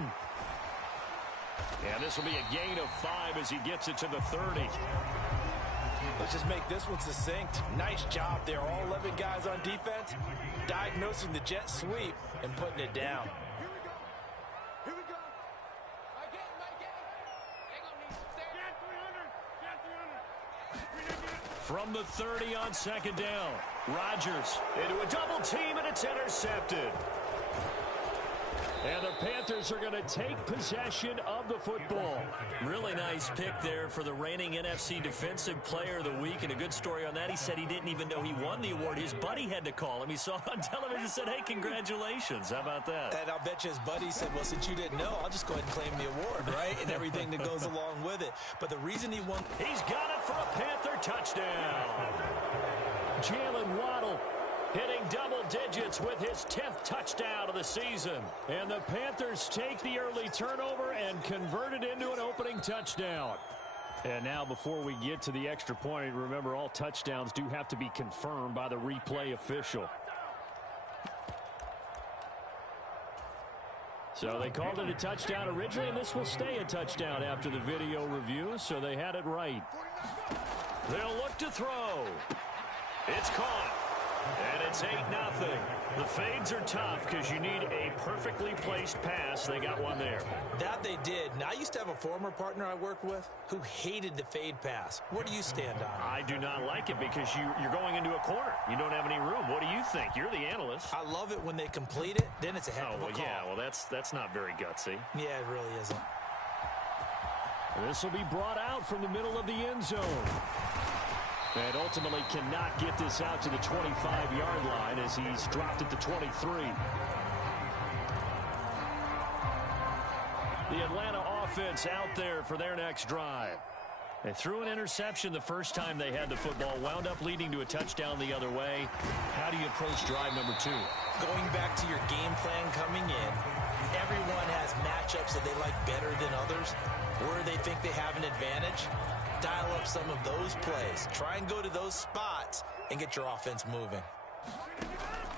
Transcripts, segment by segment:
Burton. And this will be a gain of 5 as he gets it to the 30. Let's just make this one succinct. Nice job there. All 11 guys on defense, diagnosing the jet sweep and putting it down. Here we go. From the 30 on second down, Rodgers into a double team, and it's intercepted. And the Panthers are going to take possession of the football. Really nice pick there for the reigning NFC Defensive Player of the Week. And a good story on that. He said he didn't even know he won the award. His buddy had to call him. He saw it on television and said, hey, congratulations. How about that? And I'll bet you his buddy said, well, since you didn't know, I'll just go ahead and claim the award, right? And everything that goes along with it. But the reason he won... He's got it for a Panther touchdown. Jalen Waddle hitting double digits with his 10th touchdown of the season. And the Panthers take the early turnover and convert it into an opening touchdown. And now before we get to the extra point, remember all touchdowns do have to be confirmed by the replay official. So they called it a touchdown originally, and this will stay a touchdown after the video review, so they had it right. They'll look to throw. It's caught. And it's 8-0. The fades are tough because you need a perfectly placed pass. They got one there. That they did. Now, I used to have a former partner I worked with who hated the fade pass. Where do you stand on it? I do not like it because you're going into a corner. You don't have any room. What do you think? You're the analyst. I love it when they complete it. Then it's a heck of a call. Yeah, well, that's not very gutsy. Yeah, it really isn't. This will be brought out from the middle of the end zone. And ultimately cannot get this out to the 25-yard line as he's dropped at the 23. The Atlanta offense out there for their next drive. They threw an interception the first time they had the football, wound up leading to a touchdown the other way. How do you approach drive number 2? Going back to your game plan coming in, everyone has matchups that they like better than others, where they think they have an advantage. Dial up some of those plays. Try and go to those spots and get your offense moving.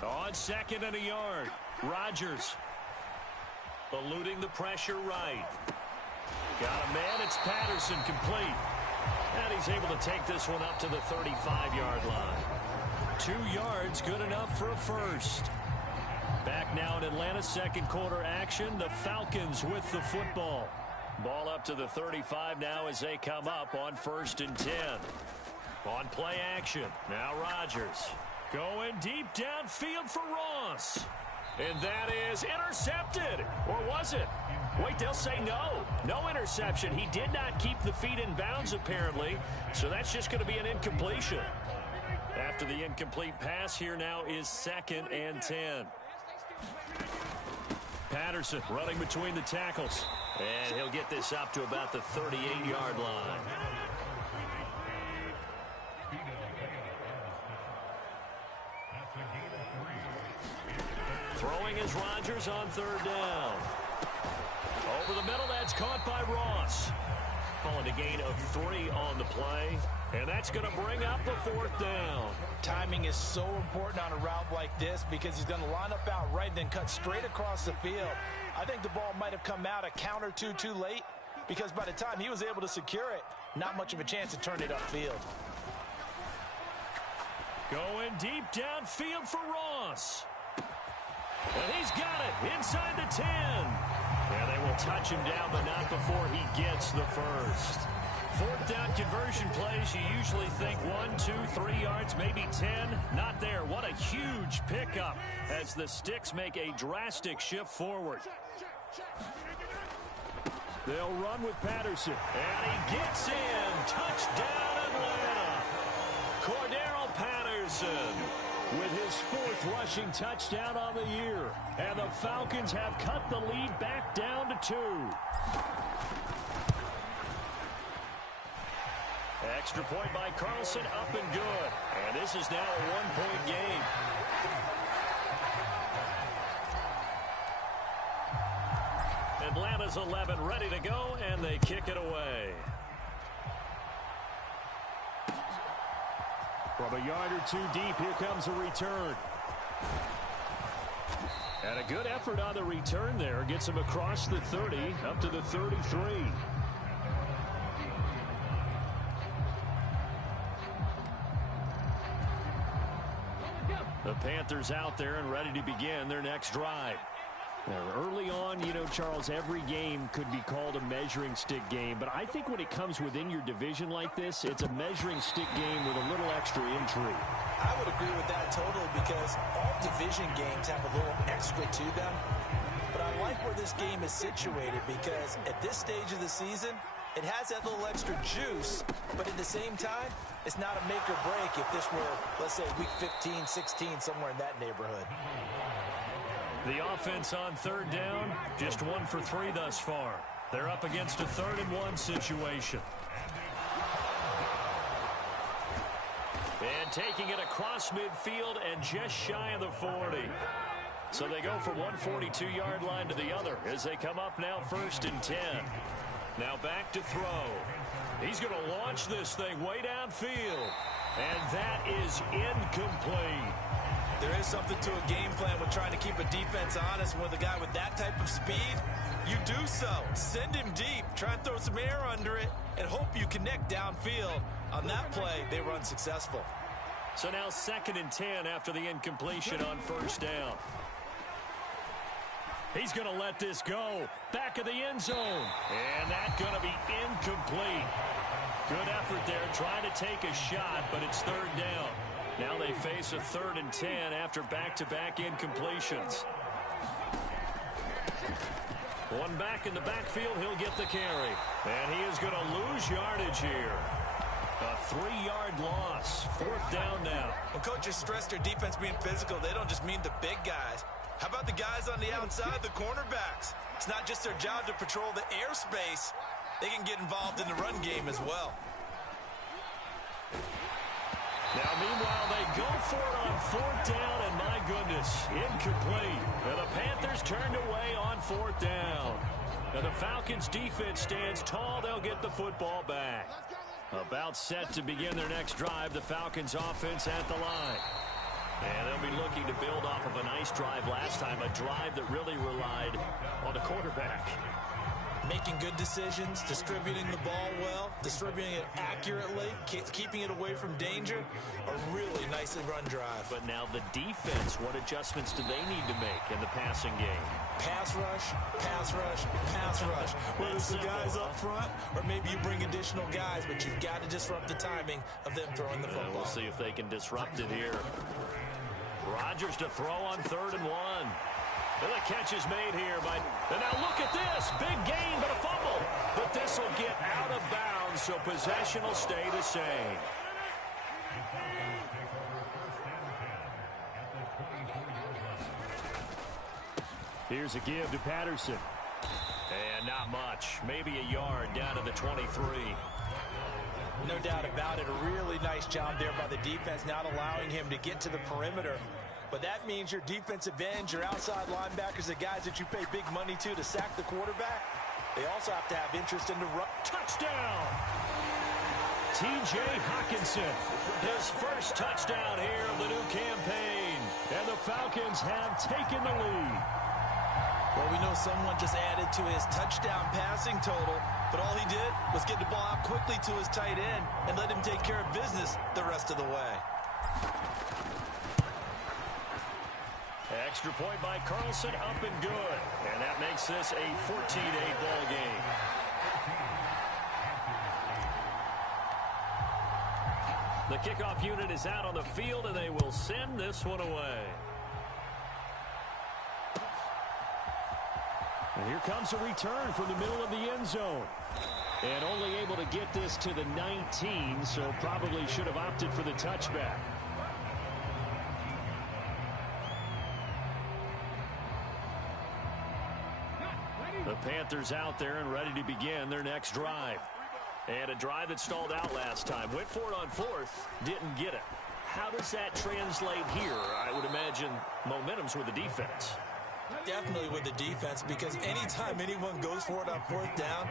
On 2nd and a yard, Rodgers eluding the pressure right. Got a man, it's Patterson complete. And he's able to take this one up to the 35-yard line. 2 yards, good enough for a first. Back now in Atlanta's second quarter action, the Falcons with the football. Ball up to the 35 now as they come up on 1st and 10. On play action, now Rodgers going deep downfield for Ross. And that is intercepted. Or was it? Wait, they'll say no. No interception. He did not keep the feet in bounds, apparently. So that's just going to be an incompletion. After the incomplete pass, here now is 2nd and 10. Patterson running between the tackles. And he'll get this up to about the 38-yard line. Throwing is Rodgers on 3rd down. Over the middle, that's caught by Ross. Calling a gain of 3 on the play. And that's going to bring up the 4th down. Timing is so important on a route like this because he's going to line up out right and then cut straight across the field. I think the ball might have come out a count or two too late because by the time he was able to secure it, not much of a chance to turn it upfield. Going deep downfield for Ross. And he's got it inside the 10. And they will touch him down, but not before he gets the first. 4th down conversion plays, you usually think 1, 2, 3 yards, maybe 10. Not there. What a huge pickup as the Sticks make a drastic shift forward. They'll run with Patterson. And he gets in. Touchdown, Atlanta. Cordero Patterson with his 4th rushing touchdown on the year. And the Falcons have cut the lead back down to 2. Extra point by Carlson, up and good. And this is now a 1-point game. Atlanta's 11 ready to go, and they kick it away. From a yard or 2 deep, here comes a return. And a good effort on the return there. Gets him across the 30, up to the 33. The Panthers out there and ready to begin their next drive. Now, early on, you know, Charles, every game could be called a measuring stick game. But I think when it comes within your division like this, it's a measuring stick game with a little extra intrigue. I would agree with that totally because all division games have a little extra to them. But I like where this game is situated because at this stage of the season, it has that little extra juice, but at the same time, it's not a make or break if this were, let's say, week 15, 16, somewhere in that neighborhood. The offense on third down, just 1 for 3 thus far. They're up against a 3rd and 1 situation. And taking it across midfield and just shy of the 40. So they go from 142-yard line to the other as they come up now 1st and 10. Now back to throw. He's going to launch this thing way downfield. And that is incomplete. There is something to a game plan with trying to keep a defense honest. With a guy with that type of speed, you do so. Send him deep. Try and throw some air under it and hope you connect downfield. On that play, they were unsuccessful. So now 2nd and 10 after the incompletion on 1st down. He's going to let this go. Back of the end zone. And that's going to be incomplete. Good effort there, trying to take a shot, but it's 3rd down. Now they face a 3rd and 10 after back-to-back incompletions. One back in the backfield, he'll get the carry. And he is going to lose yardage here. A 3-yard loss. 4th down now. When coaches stress their defense being physical, they don't just mean the big guys. How about the guys on the outside, the cornerbacks? It's not just their job to patrol the airspace. They can get involved in the run game as well. Now, meanwhile, they go for it on 4th down, and my goodness, incomplete. And the Panthers turned away on 4th down. Now, the Falcons' defense stands tall. They'll get the football back. About set to begin their next drive, the Falcons' offense at the line. And they'll be looking to build off of a nice drive last time, a drive that really relied on the quarterback. Making good decisions, distributing the ball well, distributing it accurately, keeping it away from danger. A really nicely run drive. But now the defense, what adjustments do they need to make in the passing game? Pass rush, pass rush, pass rush. Whether it's the guys up front or maybe you bring additional guys, but you've got to disrupt the timing of them throwing the football. We'll see if they can disrupt it here. Rodgers to throw on 3rd and 1. And the catch is made here by... And now look at this. Big gain, but a fumble. But this will get out of bounds, so possession will stay the same. Here's a give to Patterson. And not much. Maybe a yard down to the 23. No doubt about it. A really nice job there by the defense, not allowing him to get to the perimeter. But that means your defensive ends, your outside linebackers, the guys that you pay big money to sack the quarterback, they also have to have interest in the run. Touchdown! T.J. Hockenson, his first touchdown here of the new campaign. And the Falcons have taken the lead. Well, we know someone just added to his touchdown passing total, but all he did was get the ball out quickly to his tight end and let him take care of business the rest of the way. Extra point by Carlson, up and good. And that makes this a 14-8 ball game. The kickoff unit is out on the field, and they will send this one away. And here comes a return from the middle of the end zone. And only able to get this to the 19, so probably should have opted for the touchback. The Panthers out there and ready to begin their next drive. And a drive that stalled out last time. Went for it on 4th, didn't get it. How does that translate here? I would imagine momentum's with the defense. Definitely with the defense, because anytime anyone goes for it on 4th down,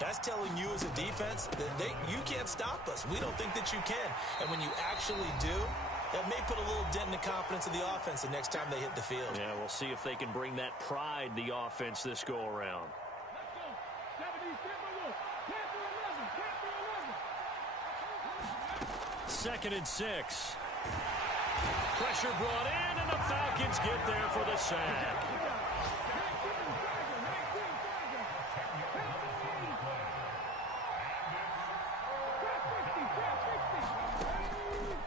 that's telling you as a defense that you can't stop us. We don't think that you can. And when you actually do, That may put a little dent in the confidence of the offense the next time they hit the field. Yeah, we'll see if they can bring that pride, the offense, this go-around. 2nd and 6. Pressure brought in, and the Falcons get there for the sack.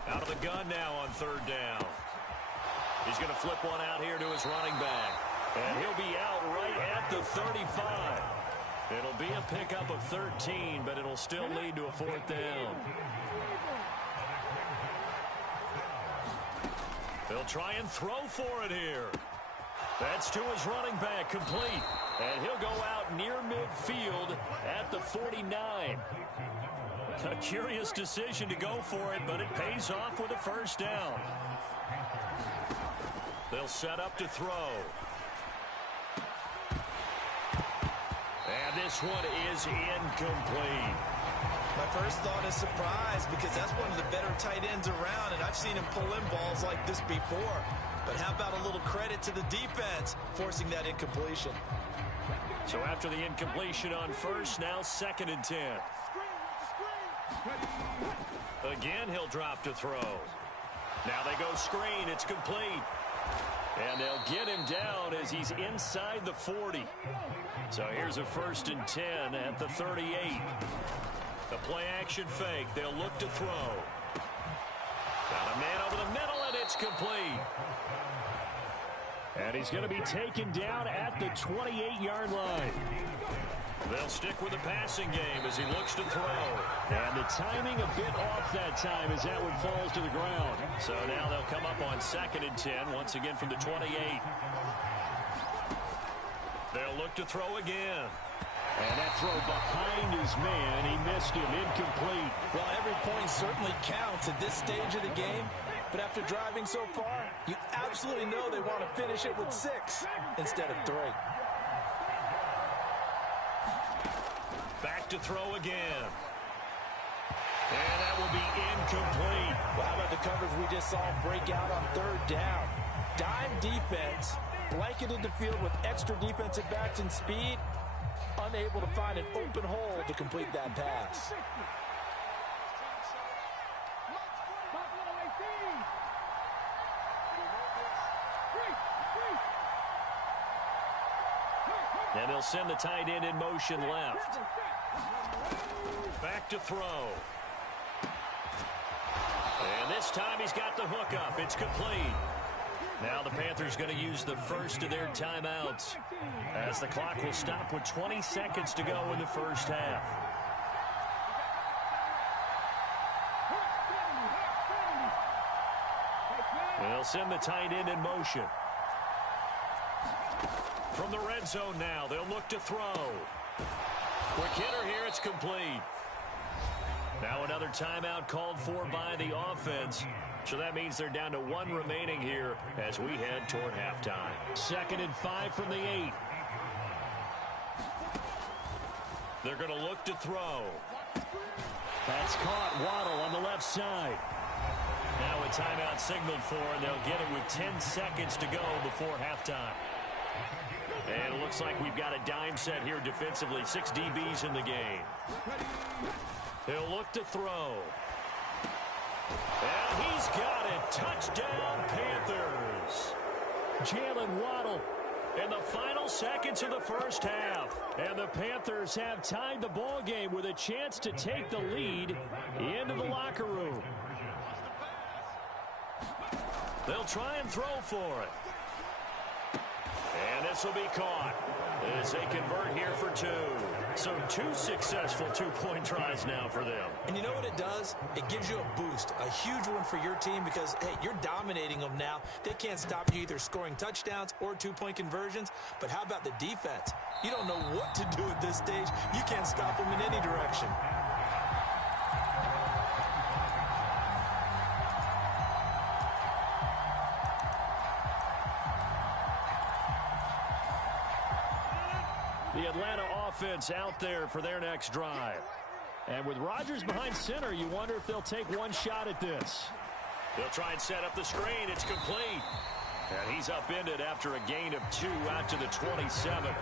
Out of the gun now on 3rd down. He's going to flip one out here to his running back. And he'll be out right at the 35. It'll be a pickup of 13, but it'll still lead to a 4th down. They'll try and throw for it here. That's to his running back, complete. And he'll go out near midfield at the 49. A curious decision to go for it, but it pays off with a 1st down. They'll set up to throw. And this one is incomplete. My first thought is surprise, because that's one of the better tight ends around, and I've seen him pull in balls like this before. But how about a little credit to the defense forcing that incompletion? So after the incompletion on 1st, now 2nd and 10. Again, he'll drop to throw. Now they go screen. It's complete. And they'll get him down as he's inside the 40. So here's a 1st and 10 at the 38. The play action fake. They'll look to throw. Got a man over the middle, and it's complete. And he's going to be taken down at the 28-yard line. They'll stick with the passing game as he looks to throw. And the timing a bit off that time as that one falls to the ground. So now they'll come up on 2nd and 10, once again from the 28. They'll look to throw again. And that throw behind his man, he missed him, incomplete. Well, every point certainly counts at this stage of the game. But after driving so far, you absolutely know they want to finish it with 6 instead of 3. Back to throw again. And that will be incomplete. Well, how about the coverage we just saw break out on 3rd down? Dime defense, blanketed the field with extra defensive backs and speed, unable to find an open hole to complete that pass. And they'll send the tight end in motion left. Back to throw. And this time he's got the hook up. It's complete. Now the Panthers going to use the first of their timeouts as the clock will stop with 20 seconds to go in the 1st half. They'll send the tight end in motion. From the red zone now, they'll look to throw. Quick hitter here, it's complete. Now another timeout called for by the offense. So that means they're down to 1 remaining here as we head toward halftime. 2nd and 5 from the 8. They're going to look to throw. That's caught. Waddle on the left side. Now a timeout signaled for, and they'll get it with 10 seconds to go before halftime. And it looks like we've got a dime set here defensively. 6 DBs in the game. He'll look to throw. And he's got it. Touchdown, Panthers. Jalen Waddle. In the final seconds of the 1st half. And the Panthers have tied the ball game with a chance to take the lead into the locker room. They'll try and throw for it. And this will be caught as they convert here for 2. So 2 successful 2-point tries now for them. And you know what it does? It gives you a boost, a huge one for your team because, hey, you're dominating them now. They can't stop you either scoring touchdowns or 2-point conversions. But how about the defense? You don't know what to do at this stage. You can't stop them in any direction. The Atlanta offense out there for their next drive. And with Rodgers behind center, you wonder if they'll take one shot at this. They'll try and set up the screen. It's complete. And he's upended after a gain of 2 out to the 27.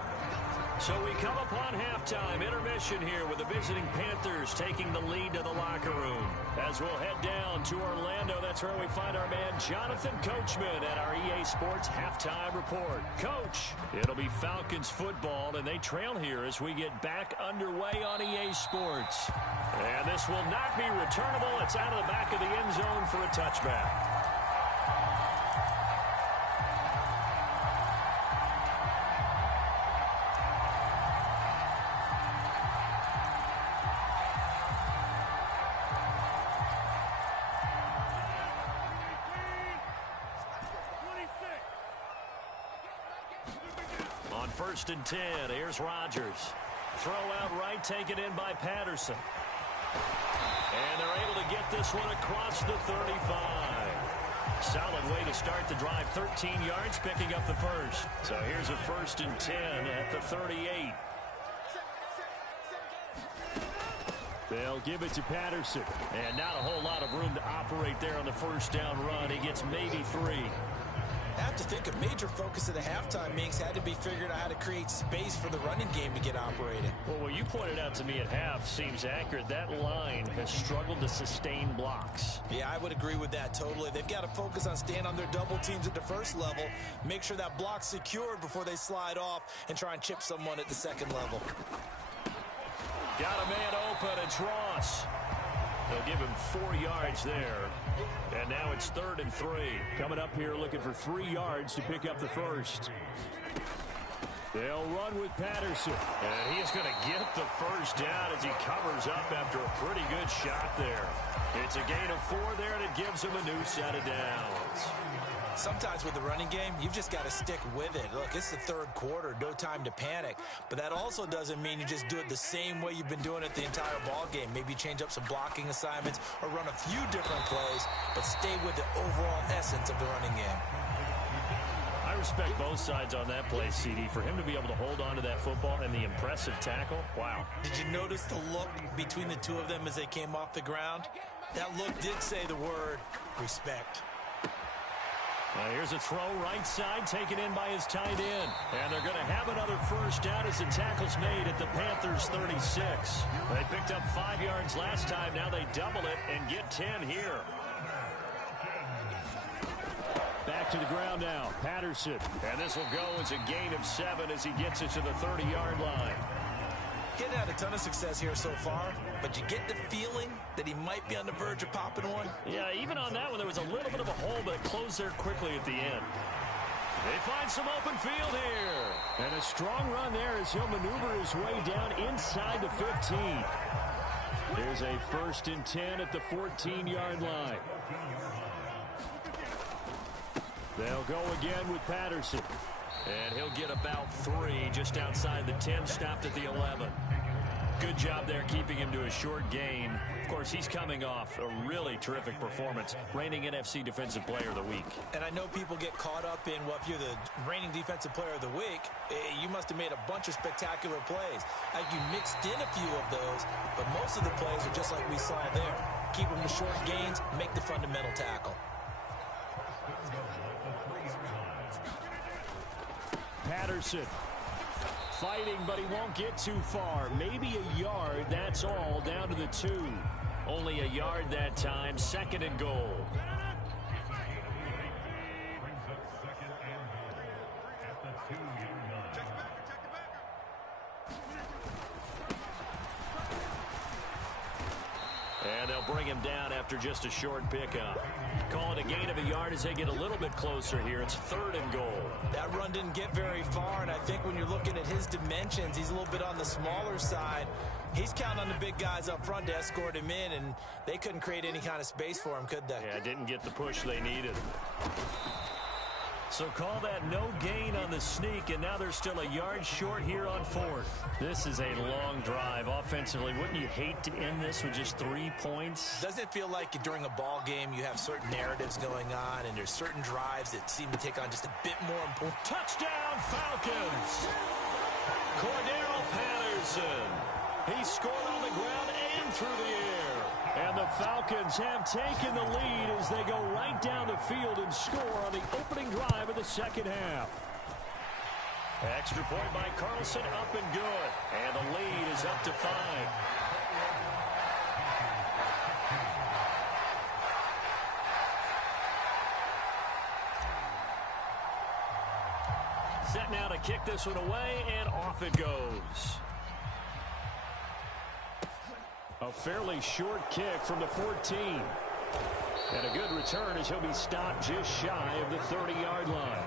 So we come upon halftime, intermission here with the visiting Panthers taking the lead to the locker room. As we'll head down to Orlando, that's where we find our man Jonathan Coachman at our EA Sports Halftime Report. Coach, it'll be Falcons football, and they trail here as we get back underway on EA Sports. And this will not be returnable. It's out of the back of the end zone for a touchback. First and 10. Here's Rodgers. Throw out right, taken in by Patterson. And they're able to get this one across the 35. Solid way to start the drive. 13 yards, picking up the first. So here's a first and 10 at the 38. They'll give it to Patterson. And not a whole lot of room to operate there on the first down run. He gets maybe 3. I have to think a major focus of the halftime meetings had to be figured out how to create space for the running game to get operating. Well, what you pointed out to me at half seems accurate. That line has struggled to sustain blocks. Yeah, I would agree with that totally. They've got to focus on staying on their double teams at the first level, make sure that block's secured before they slide off, and try and chip someone at the second level. Got a man open. It's Ross. They'll give him 4 yards there. And now it's 3rd and 3. Coming up here looking for 3 yards to pick up the first. They'll run with Patterson. And he is going to get the first down as he covers up after a pretty good shot there. It's a gain of 4 there, and it gives him a new set of downs. Sometimes with the running game, you've just got to stick with it. Look, it's the third quarter, no time to panic. But that also doesn't mean you just do it the same way you've been doing it the entire ball game. Maybe change up some blocking assignments or run a few different plays, but stay with the overall essence of the running game. I respect both sides on that play, CD. For him to be able to hold on to that football and the impressive tackle, wow. Did you notice the look between the two of them as they came off the ground? That look did say the word respect. Here's a throw right side taken in by his tight end. And they're going to have another first down as the tackle's made at the Panthers 36. They picked up 5 yards last time. Now they double it and get 10 here. Back to the ground now. Patterson. And this will go as a gain of 7 as he gets it to the 30-yard line. Getting had a ton of success here so far, but you get the feeling that he might be on the verge of popping one. Yeah, even on that one, there was a little bit of a hole, but it closed there quickly at the end. They find some open field here. And a strong run there as he'll maneuver his way down inside the 15. Here's a 1st and 10 at the 14-yard line. They'll go again with Patterson. And he'll get about 3 just outside the 10, stopped at the 11. Good job there keeping him to a short gain. Of course, he's coming off a really terrific performance, reigning NFC Defensive Player of the Week. And I know people get caught up in, well, if you're the reigning Defensive Player of the Week, you must have made a bunch of spectacular plays. You mixed in a few of those, but most of the plays are just like we saw there. Keep them to short gains, make the fundamental tackle. Patterson fighting, but he won't get too far. Maybe a yard, that's all, down to the 2. Only a yard that time, 2nd and goal. And they'll bring him down after just a short pickup. Call it a gain of a yard as they get a little bit closer here. It's 3rd and goal. That run didn't get very far, and I think when you're looking at his dimensions, he's a little bit on the smaller side. He's counting on the big guys up front to escort him in, and they couldn't create any kind of space for him, could they? Yeah, didn't get the push they needed. So call that no gain on the sneak, and now they're still a yard short here on 4th. This is a long drive offensively. Wouldn't you hate to end this with just 3 points? Doesn't it feel like during a ball game you have certain narratives going on, and there's certain drives that seem to take on just a bit more important? Touchdown, Falcons! Cordero Patterson. He scored on the ground and through the air. And And the Falcons have taken the lead as they go right down the field and score on the opening drive of the second half. Extra point by Carlson, up and good. And the lead is up to 5. Set now to kick this one away, and off it goes. A fairly short kick from the 14. And a good return as he'll be stopped just shy of the 30-yard line.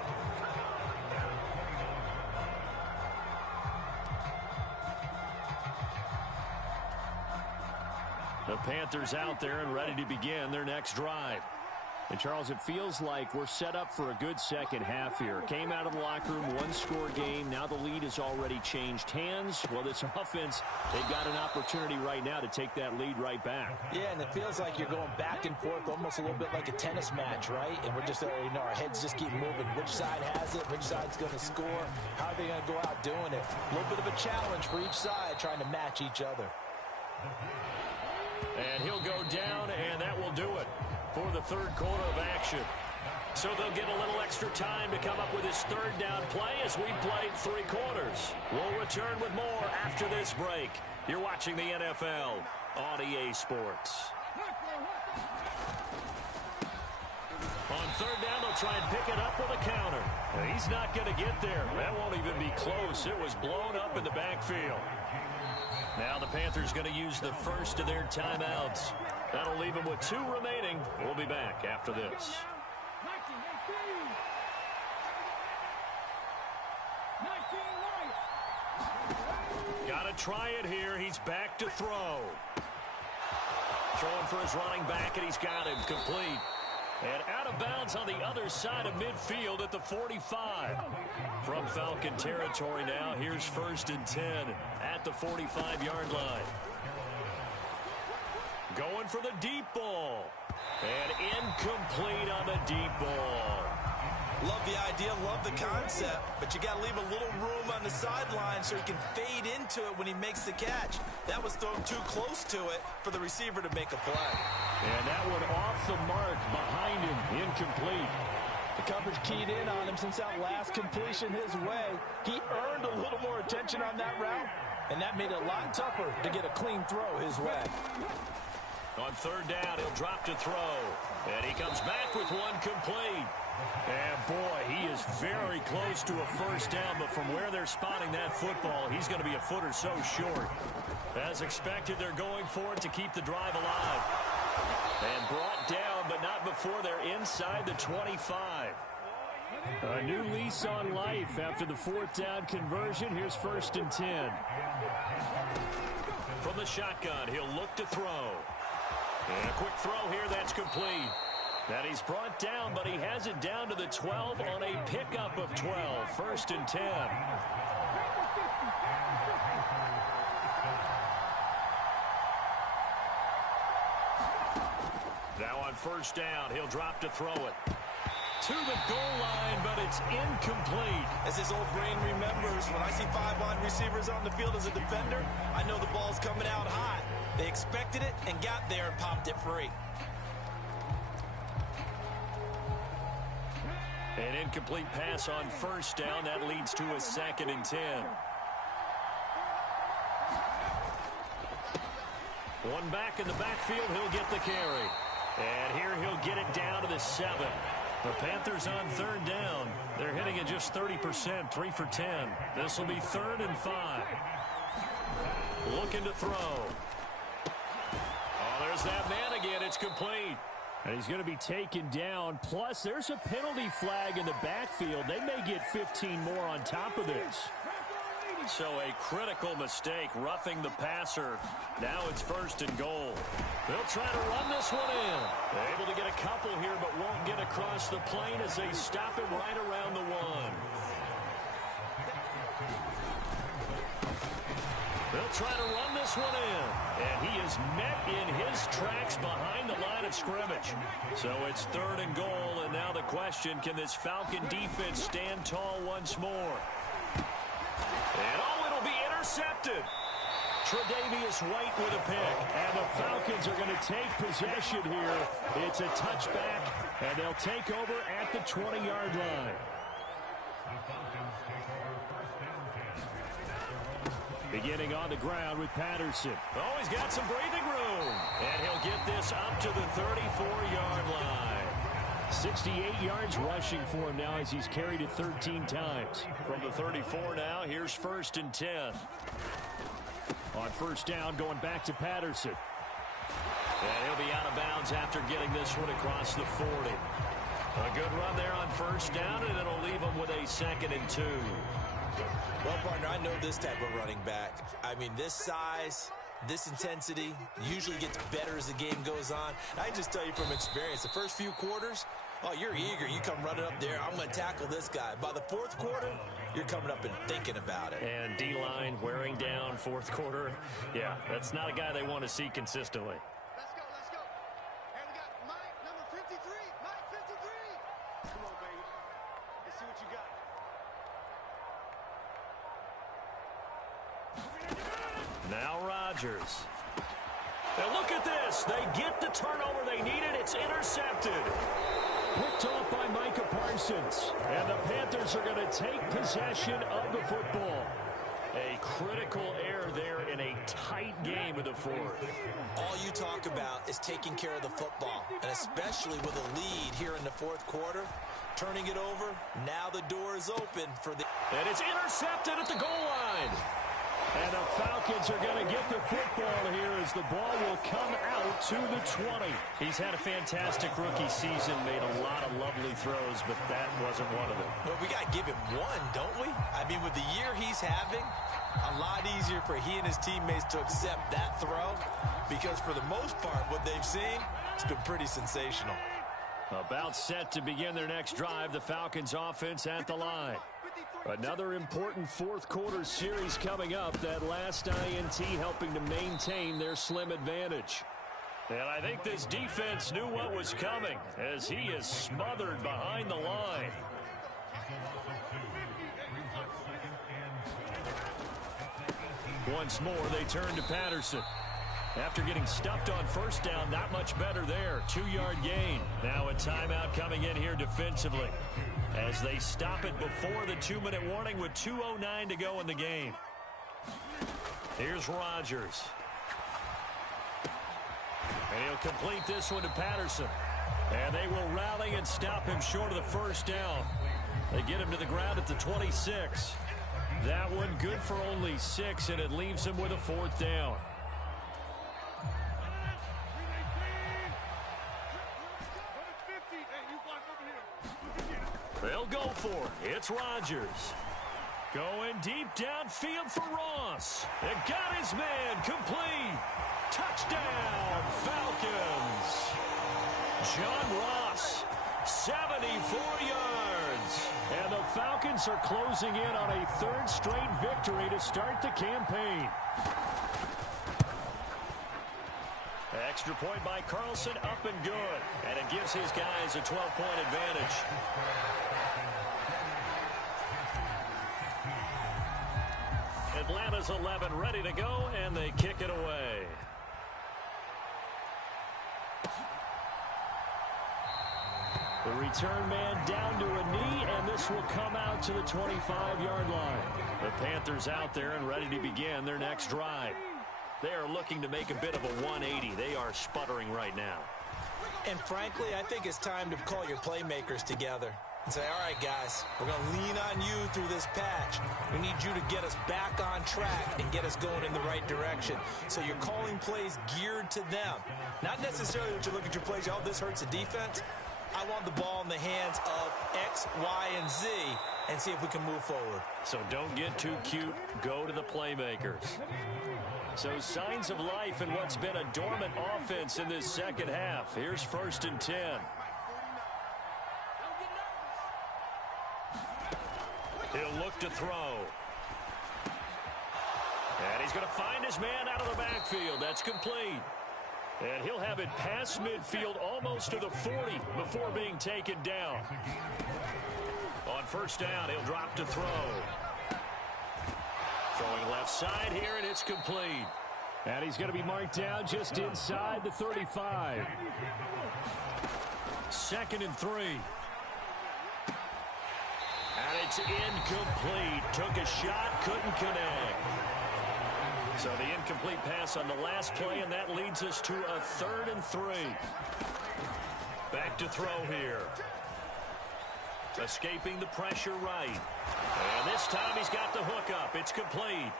The Panthers out there and ready to begin their next drive. And, Charles, it feels like we're set up for a good second half here. Came out of the locker room, one-score game. Now the lead has already changed hands. Well, this offense, they've got an opportunity right now to take that lead right back. Yeah, and it feels like you're going back and forth almost a little bit like a tennis match, right? And we're just, our heads just keep moving. Which side has it? Which side's going to score? How are they going to go out doing it? A little bit of a challenge for each side trying to match each other. And he'll go down, and that will do it for the third quarter of action. So they'll get a little extra time to come up with his third down play as we played 3 quarters. We'll return with more after this break. You're watching the NFL on EA Sports. On third down, they'll try and pick it up with a counter. And he's not going to get there. That won't even be close. It was blown up in the backfield. Now the Panthers going to use the first of their timeouts. That'll leave them with 2 remaining. We'll be back after this. Got to try it here. He's back to throw. Throwing for his running back, and he's got him complete. And out of bounds on the other side of midfield at the 45. From Falcon territory now, here's 1st and 10 at the 45-yard line. Going for the deep ball. And incomplete on the deep ball. Love the idea, love the concept, but you got to leave a little room on the sideline so he can fade into it when he makes the catch. That was thrown too close to it for the receiver to make a play. And that one off the mark behind him, incomplete. The coverage keyed in on him since that last completion his way. He earned a little more attention on that route, and that made it a lot tougher to get a clean throw his way. On third down, he'll drop to throw. And he comes back with one complete. And, boy, he is very close to a first down, but from where they're spotting that football, he's going to be a foot or so short. As expected, they're going for it to keep the drive alive. And brought down, but not before they're inside the 25. A new lease on life after the 4th down conversion. Here's 1st and 10. From the shotgun, he'll look to throw. And a quick throw here, that's complete. And he's brought down, but he has it down to the 12 on a pickup of 12. 1st and 10. Now on 1st down, he'll drop to throw it. To the goal line, but it's incomplete. As his old brain remembers, when I see 5 wide receivers on the field as a defender, I know the ball's coming out hot. They expected it and got there and popped it free. An incomplete pass on 1st down. That leads to a 2nd and 10. One back in the backfield. He'll get the carry. And here he'll get it down to the 7. The Panthers on 3rd down. They're hitting at just 30%, 3 for 10. This will be 3rd and 5. Looking to throw. Oh, there's that man again. It's complete. And he's going to be taken down. Plus, there's a penalty flag in the backfield. They may get 15 more on top of this. So a critical mistake, roughing the passer. Now it's 1st and goal. They'll try to run this one in. They're able to get a couple here, but won't get across the plane as they stop him right around the 1. They'll try to run this one in. And he is met in his tracks behind the line of scrimmage. So it's 3rd and goal, and now the question, can this Falcon defense stand tall once more? And oh, it'll be intercepted. Tre'Davious White with a pick. And the Falcons are going to take possession here. It's a touchback, and they'll take over at the 20-yard line. Beginning on the ground with Patterson. Oh, he's got some breathing room. And he'll get this up to the 34-yard line. 68 yards rushing for him now as he's carried it 13 times. From the 34 now, here's 1st and 10. On first down, going back to Patterson. And he'll be out of bounds after getting this one across the 40. A good run there on first down, and it'll leave him with a 2nd and 2. Well, partner, I know this type of running back. I mean, this size, this intensity usually gets better as the game goes on. I can just tell you from experience, the first few quarters, oh, you're eager. You come running up there. I'm going to tackle this guy. By the 4th quarter, you're coming up and thinking about it. And D-line wearing down 4th quarter. Yeah, that's not a guy they want to see consistently. Let's go, let's go. And we got Mike, number 53. Mike, 53. Come on, baby. Let's see what you got. Now Rodgers. Now look at this. They get the turnover they needed. It's intercepted. Picked off by Micah Parsons. And the Panthers are going to take possession of the football. A critical error there in a tight game of the 4th. All you talk about is taking care of the football, and especially with a lead here in the 4th quarter. Turning it over, now the door is open for the... And it's intercepted at the goal line. And the Falcons are going to get the football here as the ball will come out to the 20. He's had a fantastic rookie season, made a lot of lovely throws, but that wasn't one of them. Well, we got to give him one, don't we? I mean, with the year he's having, a lot easier for he and his teammates to accept that throw because for the most part, what they've seen, it's been pretty sensational. About set to begin their next drive, the Falcons offense at the line. Another important 4th quarter series coming up. That last INT helping to maintain their slim advantage. And I think this defense knew what was coming as he is smothered behind the line. Once more, they turn to Patterson. After getting stuffed on first down, not much better there. 2-yard gain. Now a timeout coming in here defensively as they stop it before the 2-minute warning with 2:09 to go in the game. Here's Rodgers. And he'll complete this one to Patterson. And they will rally and stop him short of the first down. They get him to the ground at the 26. That one good for only 6, and it leaves him with a 4th down. They'll go for it. It's Rodgers. Going deep downfield for Ross. And got his man complete. Touchdown, Falcons. John Ross, 74 yards. And the Falcons are closing in on a 3rd straight victory to start the campaign. Extra point by Carlson, up and good. And it gives his guys a 12-point advantage. Atlanta's 11 ready to go, and they kick it away. The return man down to a knee, and this will come out to the 25-yard line. The Panthers out there and ready to begin their next drive. They are looking to make a bit of a 180. They are sputtering right now. And frankly, I think it's time to call your playmakers together and say, all right, guys, we're going to lean on you through this patch. We need you to get us back on track and get us going in the right direction. So you're calling plays geared to them. Not necessarily that you look at your plays, oh, this hurts the defense. I want the ball in the hands of X, Y, and Z and see if we can move forward. So don't get too cute. Go to the playmakers. So signs of life in what's been a dormant offense in this second half. Here's 1st and 10. He'll look to throw. And he's going to find his man out of the backfield. That's complete. And he'll have it past midfield almost to the 40 before being taken down. On first down, he'll drop to throw. Throwing left side here, and it's complete. And he's going to be marked down just inside the 35. 2nd and 3. And it's incomplete. Took a shot, couldn't connect. So the incomplete pass on the last play, and that leads us to a 3rd and 3. Back to throw here. Escaping the pressure right. And this time he's got the hook up. It's complete.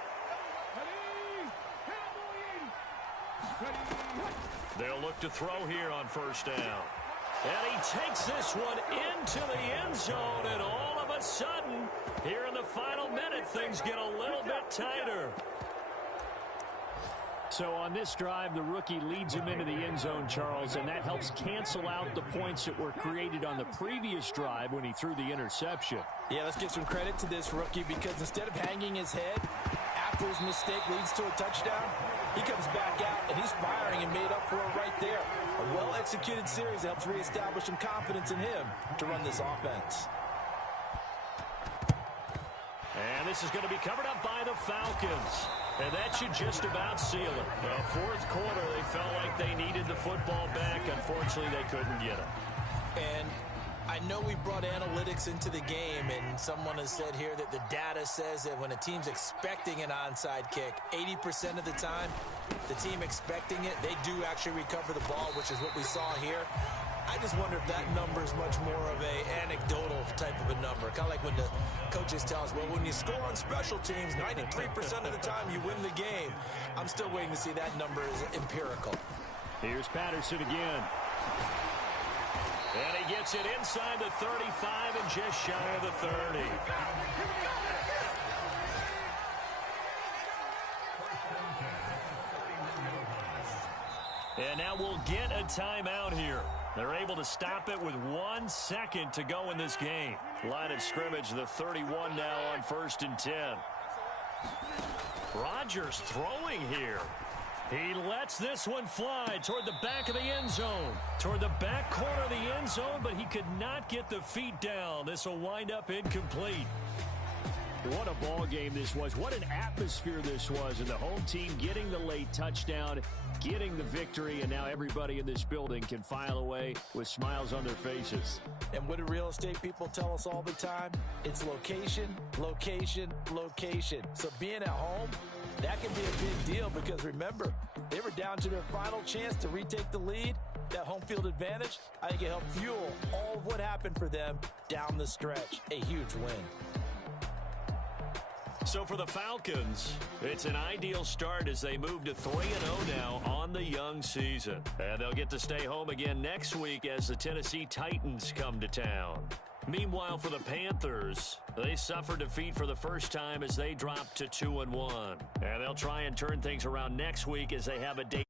They'll look to throw here on 1st down. And he takes this one into the end zone, and all of a sudden, here in the final minute, things get a little bit tighter. So on this drive, the rookie leads him into the end zone, Charles, and that helps cancel out the points that were created on the previous drive when he threw the interception. Yeah, let's give some credit to this rookie, because instead of hanging his head after his mistake leads to a touchdown, he comes back out and he's firing and made up for it right there. A well-executed series helps reestablish some confidence in him to run this offense. And this is going to be covered up by the Falcons. And that should just about seal it. Well, 4th quarter, they felt like they needed the football back. Unfortunately, they couldn't get it. And I know we brought analytics into the game, and someone has said here that the data says that when a team's expecting an onside kick, 80% of the time, the team expecting it, they do actually recover the ball, which is what we saw here. I just wonder if that number is much more of a anecdotal type of a number. Kind of like when the coaches tell us, well, when you score on special teams, 93% of the time you win the game. I'm still waiting to see that number is empirical. Here's Patterson again. And he gets it inside the 35 and just shy of the 30. And now we'll get a timeout here. They're able to stop it with 1 second to go in this game. Line of scrimmage, the 31 now on 1st and 10. Rodgers throwing here. He lets this one fly toward the back of the end zone. Toward the back corner of the end zone, but he could not get the feet down. This will wind up incomplete. What a ball game this was. What an atmosphere this was. And the home team getting the late touchdown, getting the victory, and now everybody in this building can file away with smiles on their faces. And what do real estate people tell us all the time? It's location, location, location. So being at home, that can be a big deal, because remember, they were down to their final chance to retake the lead. That home field advantage, I think it helped fuel all of what happened for them down the stretch. A huge win. So for the Falcons, it's an ideal start as they move to 3-0 now on the young season. And they'll get to stay home again next week as the Tennessee Titans come to town. Meanwhile, for the Panthers, they suffered defeat for the first time as they dropped to 2-1. And they'll try and turn things around next week as they have a day.